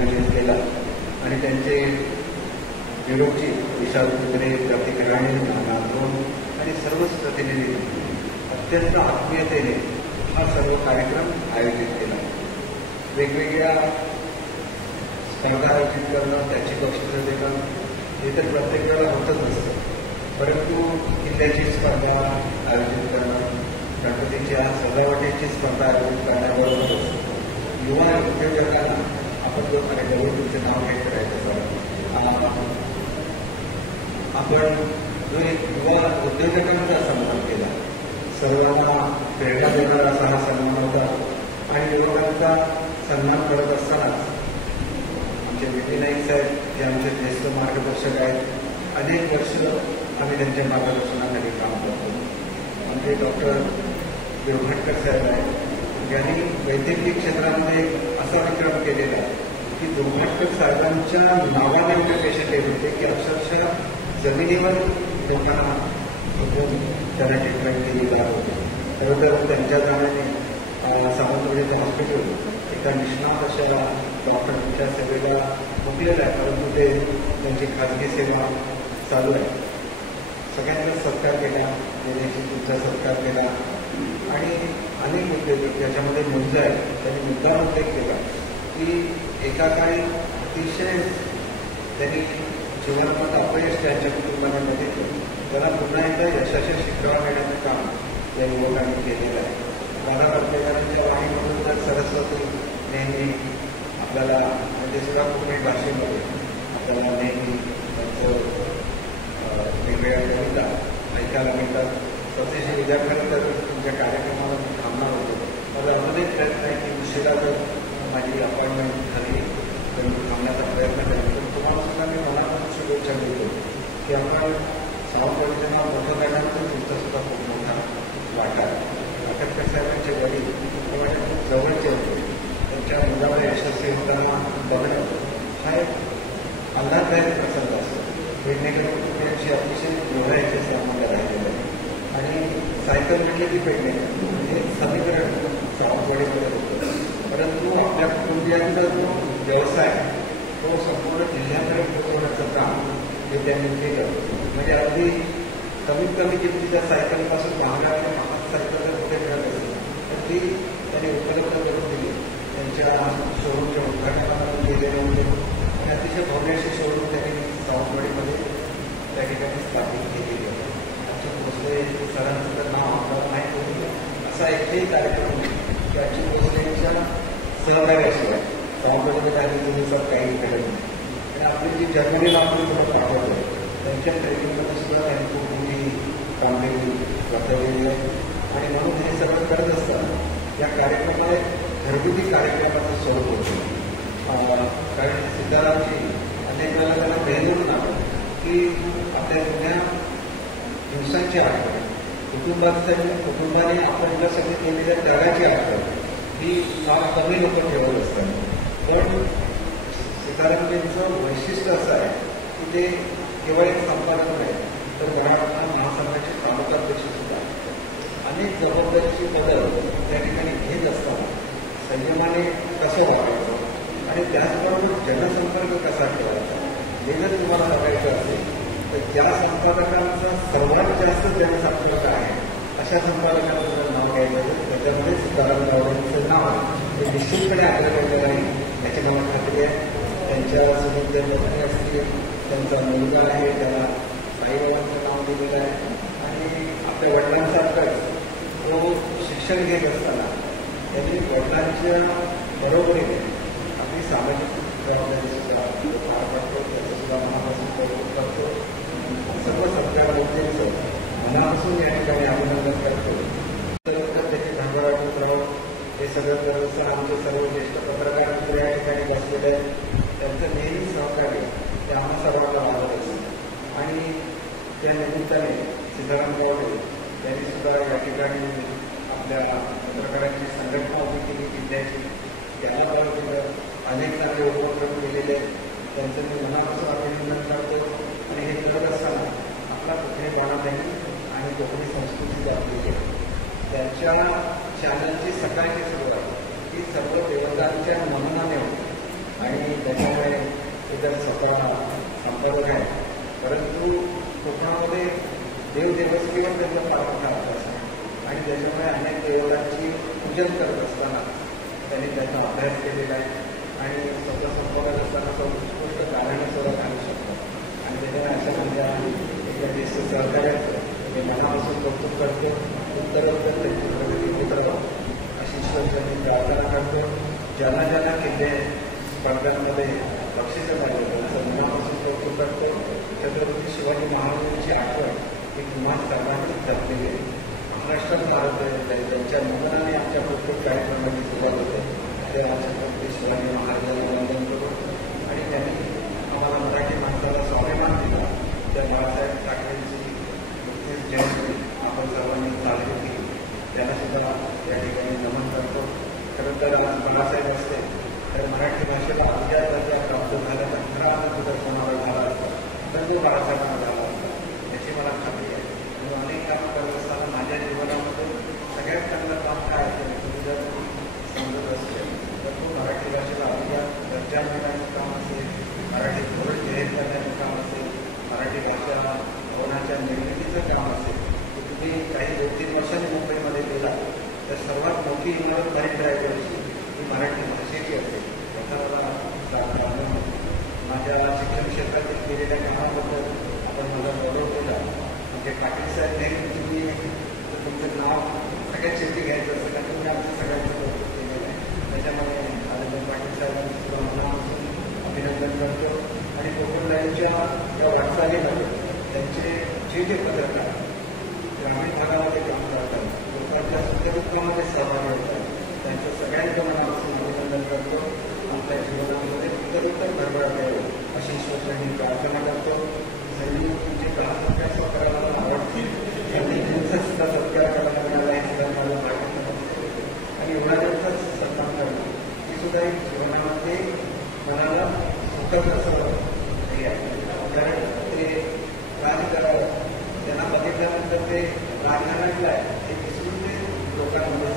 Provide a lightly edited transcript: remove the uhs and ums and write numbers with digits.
आयोजित केला आणि त्यांचे ब्युरोची विशाल कुत्रे, प्रतीक राणे, नाना दोन आणि सर्वच प्रतिनिधी अत्यंत आत्मीयतेने हा सर्व कार्यक्रम आयोजित केला. वेगवेगळ्या स्पर्धा आयोजित करणं, त्याची बक्षिसं देणं हे तर प्रत्येक वेळेला होतच असतं, परंतु किल्ल्याची स्पर्धा आयोजित करणं, गणपतीच्या सजावटीची स्पर्धा आयोजित करण्याबरोबरच युवा उद्योजकांना आपण जो कार्यक्रम तुमचं नाव घेत करायचं आपण जो एक युवा उद्योजकांचा सन्मान केला, सर्वांना प्रेरणा देणारा असा हा सन्मान होता. आणि युवकांचा सन्मान करत असतानाच आमचे विपी नाईक साहेब जे आमचे ज्येष्ठ मार्गदर्शक आहेत, अनेक वर्ष आम्ही त्यांच्या मार्गदर्शनाखाली काम करतो. आमचे डॉक्टर देवभटकर साहेब आहेत, यांनी वैद्यकीय क्षेत्रामध्ये असा विक्रम केलेला की देवभटकर साहेबांच्या नावाने एवढे पेशंट येत होते की अक्षरशः जमिनीवर लोकांना त्यांना ट्रीटमेंट केली जात होती. खरं तर त्यांच्या जाण्याने सावंतवाडीचं हॉस्पिटल एका निष्णात अशा डॉक्टरांच्या सेवेला मुकलेलं आहे, परंतु ते त्यांची खाजगी सेवा चालू आहे. सगळ्यांचा सत्कार केला, देण्याची तुमचा सत्कार केला आणि अनेक उद्योग ज्याच्यामध्ये मुद्दे आहेत त्यांनी मुद्दा उल्लेख केला की एका काळी अतिशय त्यांनी जीवनात अपयश त्यांच्या कुटुंबाने बघितलं, त्याला पुन्हा एकदा यशाच्या शिखरावर नेण्याचं काम या युवकांनी केलेलं आहे. दादा वर्तेकरांच्या वाणीमधून तर सरस्वती नेहमी आपल्याला म्हणजे सुद्धा कुठल्याही भाषेमध्ये आपल्याला नेहमी त्यांचं वेगवेगळ्या कविता ऐकायला मिळतात. स्वतःची विद्यार्थ्यांनी तर तुमच्या कार्यक्रमाला मी थांबणार होतो, माझा अजून एक प्रयत्न आहे की उशिरा जर माझी अपॉइंटमेंट झाली तर मी थांबण्याचा प्रयत्न करेन. पण तुम्हाला सुद्धा मी मनापासून शुभेच्छा देतो की आपण सावंतवाडीचं नाव मोठं करण्याचं तुमचा सुद्धा खूप मोठा वाटा आहे. आटपकर साहेबांचे वडील माझ्या खूप जवळचे होते, त्यांच्या मुलाला यशस्वी होताना बघणं हा एक आल्हाददायक प्रसंग असतो. पेडणेकर कुटुंबियांची अतिशय जोडायचे संबंध राहिलेले आहे आणि सायकल म्हटले की पेडणेकर म्हणजे समीकरण सावंतवाडीमध्ये होतं, परंतु आपल्या कुटुंबियांचा जो व्यवसाय तो संपूर्ण जिल्ह्याकडे पोहोचवण्याचं काम हे त्यांनी केलं. म्हणजे अगदी कमीत कमी किमतीच्या सायकलपासून महागाच्या महाग सायकल जर कुठे मिळत असेल तर ती त्यांनी उपलब्ध करून दिली. त्यांच्या शोरूमच्या उद्घाटनाला गेलेले होते आणि अतिशय भव्य अशी शोरूम त्यांनी सावंतवाडीमध्ये त्या ठिकाणी स्थापित केलेली होती. आमच्या भोसले सरांचं तर नाव आपल्याला माहीत होतं, असा एकही कार्यक्रम की आमच्या भोसलेच्या सहकार्याशिवाय सावंतवाडीमध्ये काही दिवसात काही घडत नाही. आणि आपली जी जर्मनीला आपण थोडं पाठवतो त्यांच्या ट्रेनिंगमध्ये सुद्धा त्यांनी खूप मोठी कामगिरी बसवलेली आहे. आणि म्हणून हे सगळं करत असताना या कार्यक्रमाला घरगुती कार्यक्रमाचं स्वरूप होतं. कारण सिद्धारामजी अनेक वेळेला त्यांना भेदून आलं की आपल्या जुन्या दिवसांची आठवण, कुटुंबाने आपल्यासाठी केलेल्या त्यागाची आठवण ही फार कमी लोक ठेवत असतात. पण सीतारामजींचं वैशिष्ट्य असं आहे की ते केवळ एक संपादक नाही तर मराठा महासंघाचे तालुकाध्यक्ष सुद्धा अनेक जबाबदारीची बदल त्या ठिकाणी घेत असताना संयमाने कसं वागायचं आणि त्याचबरोबर जनसंपर्क कसा ठेवायचा हे जर तुम्हाला बघायचं असेल तर ज्या संपादकांचा सर्वात जास्त जनसंपर्क आहे अशा संपादकांचं जर नाव घ्यायचं त्याच्यामध्ये सीताराम गावडेंचं नाव हे निश्चितपणे अग्रगण्य राहील याची मला खात्री आहे. त्यांच्या सोबत जे पत्नी असतील, त्यांचा मुलगा आहे, त्याला साईबाबांचं नाव दिलेलं आहे आणि आपल्या वडिलांसारखंच तो शिक्षण घेत असताना त्यांनी वडिलांच्या बरोबरीने आपली सामाजिक जबाबदारी सुद्धा पार पडतो, त्याचं सुद्धा मनापासून कौतुक करतो. सर्व सत्कार व्यक्तींचं मनापासून या ठिकाणी अभिनंदन करतो. त्याची धनगराव हे सगळं करत असताना आमचे सर्व ज्येष्ठ पत्रकार मित्र या ठिकाणी बसलेले आहेत, त्यांचं नेहमी सहकार्य ते आम्हा सर्वांना वाढत असतं. आणि त्या निमित्ताने सीताराम गावडे यांनी सुद्धा या ठिकाणी आपल्या पत्रकारांची संघटना उभी केली जिल्ह्याची, त्याला पण केलं, अनेक चांगले उपक्रम केलेले आहेत, त्यांचं मी मनापासून अभिनंदन करतो. आणि हे करत असताना आपला कोकणी बाणा त्यांनी आणि कोकणी संस्कृती जपलेली आहे. त्यांच्या चॅनलची सकाळची सुरुवात ही सर्व देवतांच्या मननाने होती. आणि त्याच्यामुळे इतर स्वतः संपर्क आहे. परंतु कोकणामध्ये देवदेवस्कीवर त्यांचा फार मोठा अभ्यास आहे आणि त्याच्यामुळे अनेक देवतांची पूजन करत असताना त्यांनी त्याचा अभ्यास केलेला आहे आणि स्वतः संपर्कात असताना उत्कृष्ट कारण सुद्धा घालू शकतो. आणि त्याच्यामुळे अशा माझ्या एका ज्येष्ठ सहकार्याचं मी मनापासून कौतुक करतो. उत्तरोत्तर त्यांची प्रगती होत राहावं अशी ईश्वरांनी प्रार्थना करतो. ज्यांना ज्यांना किल्ले स्पर्धांमध्ये बक्षिसं पाहिजे त्यांचं मनापासून कौतुक करतो. छत्रपती शिवाजी महाराजांची आठवण ही पुन्हा सर्वांनीच जपलेली आहे. महाराष्ट्रात भारत त्यांच्या नमनाने आमच्या प्रत्येक कार्यक्रमाची सुरुवात होते. त्या छत्रपती शिवाजी महाराजांना वंदन करू. आणि त्यांनी आम्हाला मराठी माणसाला स्वाभिमान दिला. त्या बाळासाहेब ठाकरेंची नुकतीच जयंती आपण सर्वांनी साजरी केली. त्यांना सुद्धा या ठिकाणी नमन करतो. खरं तर आज बाळासाहेब असते तर मराठी भाषेला अद्या दर्जा प्राप्त झाल्याचा खरा आनंद जर कोणाला झाला असता तर तो बाळासाहेबांना झाला असता याची मला खात्री आहे. आणि अनेक काम करत असताना माझ्या जीवनामध्ये सगळ्यात चांगलं काम काय आहे तुम्ही जर समजत असेल तर तो मराठी भाषेला अद्या दर्जा मिळण्याचं काम असेल, मराठी धोरण जाहीर करण्याचं काम असेल, मराठी भाषा भवनाच्या निर्मितीचं काम असेल. तर तुम्ही काही 2-3 वर्षांनी मुंबईमध्ये गेला तर सर्वात मोठी इमारत मरीन ड्रायव्हरची ही मराठी भाषेची असेल. त्याचा माझ्या शिक्षण क्षेत्रातील केलेल्या कामाबद्दल आपण मला गौरव केला. म्हणजे पाटील साहेब नाही तुम्ही तुमचं नाव सगळ्यात शेवटी घ्यायचं असतं कारण तुम्ही आमचं सगळ्यांचं कौतुक केलेलं आहे. त्याच्यामुळे आदरणीय पाटील साहेबांनी सुद्धा मनापासून अभिनंदन करतो. आणि कोकण लाईनच्या त्या वाटचालीमध्ये त्यांचे जे पत्रकार ग्रामीण भागामध्ये काम करतात, लोकांच्या सुखदुःखामध्ये सहभागी होतात, त्यांचं सगळ्यांचं मनापासून अभिनंदन करतो. आपल्या जीवनामध्ये उत्तरोत्तर भरभराट यावं अशी ईश्वरांनी प्रार्थना करतो. सैनिक तुमचे ग्राहक करायला मला आवडते त्यांनी त्यांचा सुद्धा सत्कार करायला मिळाला हे सुद्धा मला भाग्य नसते. आणि एवढ्याच सत्कार करणं ही सुद्धा एक जीवनामध्ये मनाला सुखद असं हे आहे. कारण ते राजकारण त्यांना बघितल्यानंतर ते राजकारणातलं आहे हे विसरून ते लोकांमध्ये